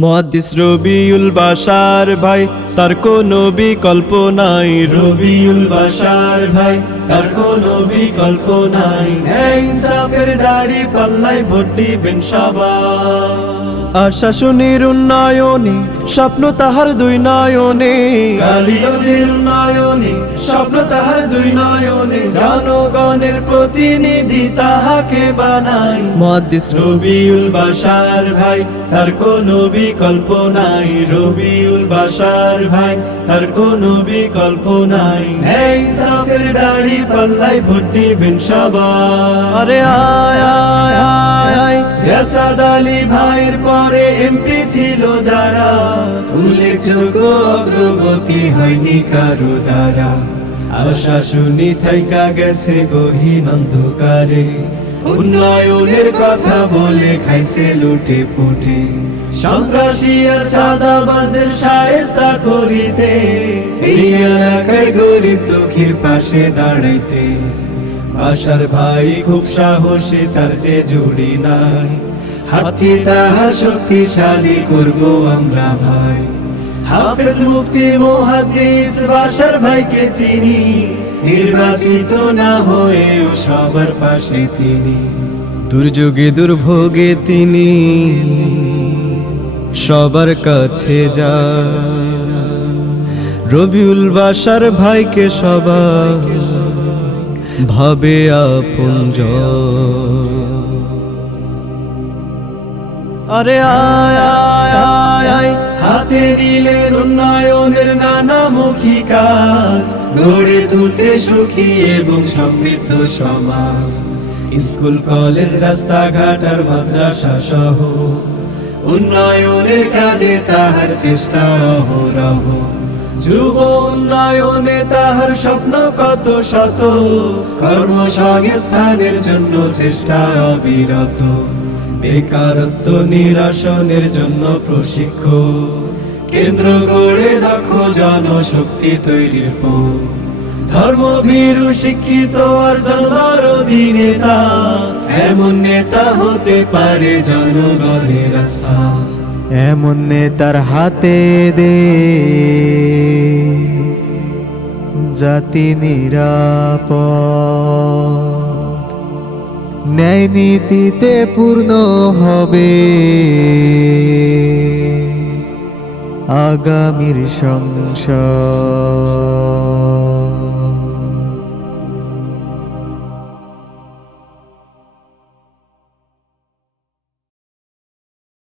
মুহাদ্দিস রবিউল বাশার ভাই, তার কোনো বিকল্প নাই। রবিউল বাশার ভাই, তার কোনো বিকল্প নাই। ইনসাফের দাড়ি পাল্লায় ভোট দিবেন সবাই। আশাশুনির উন্নয়নে স্বপ্ন তাহার দুই নয়নে। কালিগঞ্জের উন্নয়নে স্বপ্ন তাহার দুই নয়নে। জনগণের প্রতিনিধি তাহাকে বানাই। মুহাদ্দিস রবিউল বাশার ভাই, তার কোনো বিকল্প নাই। রবিউল বাশার ভাই, তার কোনো বিকল্প নাই। ইনসাফের দাড়ি পাল্লায় ভোট দিবেন সবাই। আরে আয় আয় আয় আয়, জাসাদ আলী ভাইয়ের পরে এমপি ছিল যারা, উল্লেখযোগ্য অগ্রগতি হয়নি কারো দ্বারা। আশা শুনি থাইকা গেছে গহীন অন্ধকারে, উন্নয়নের কথা বলে খাইছে লুটে পুটে। সন্ত্রাসী আর চাঁদাবাজদের শায়েস্তা করিতে, এই এলাকায় গরিব দুঃখীর পাশে দাঁড়াইতে। বাশার ভাই খুব সাহসী, তার যে জুড়ি নাই। হাতটি তাহার শক্তিশালী করব আমরা ভাই। হাফেজ মুফতি মুহাদ্দিস বাশার ভাইকে চিনি, নির্বাচিত না হয়েও সবার পাশে তিনি। দুর্যোগে দুর্ভোগে তিনি সবার কাছে যায়। রবিউল বাশার ভাইকে সবাই ভাবে আপনজন। আরে আয় আয় আয় আয়, হাতে নিলেন উন্নয়নের নানামুখী কাজ, গড়ে তুলতে সুখী এবং সমৃদ্ধ সমাজ। স্কুল কলেজ রাস্তাঘাট আর মাদ্রাসা সহ উন্নয়নের কাজে তাহার চেষ্টা অহরহ। যুব উন্নয়নে তাহার স্বপ্ন কত শত, কর্মসংস্থানের জন্য চেষ্টা অবিরত। বেকারত্ব নিরসনের জন্য প্রশিক্ষণ কেন্দ্র গড়ে দক্ষ জনশক্তি তৈরির পর। ধর্মভীরু শিক্ষিত আর জনদরদী নেতা, এমন নেতা হতে পারে জনগণের আশা। এমন নেতার হাতে দে জাতি নিরাপদ, ন্যায় নীতিতে পূর্ণ হবে আগামীর সংসদ।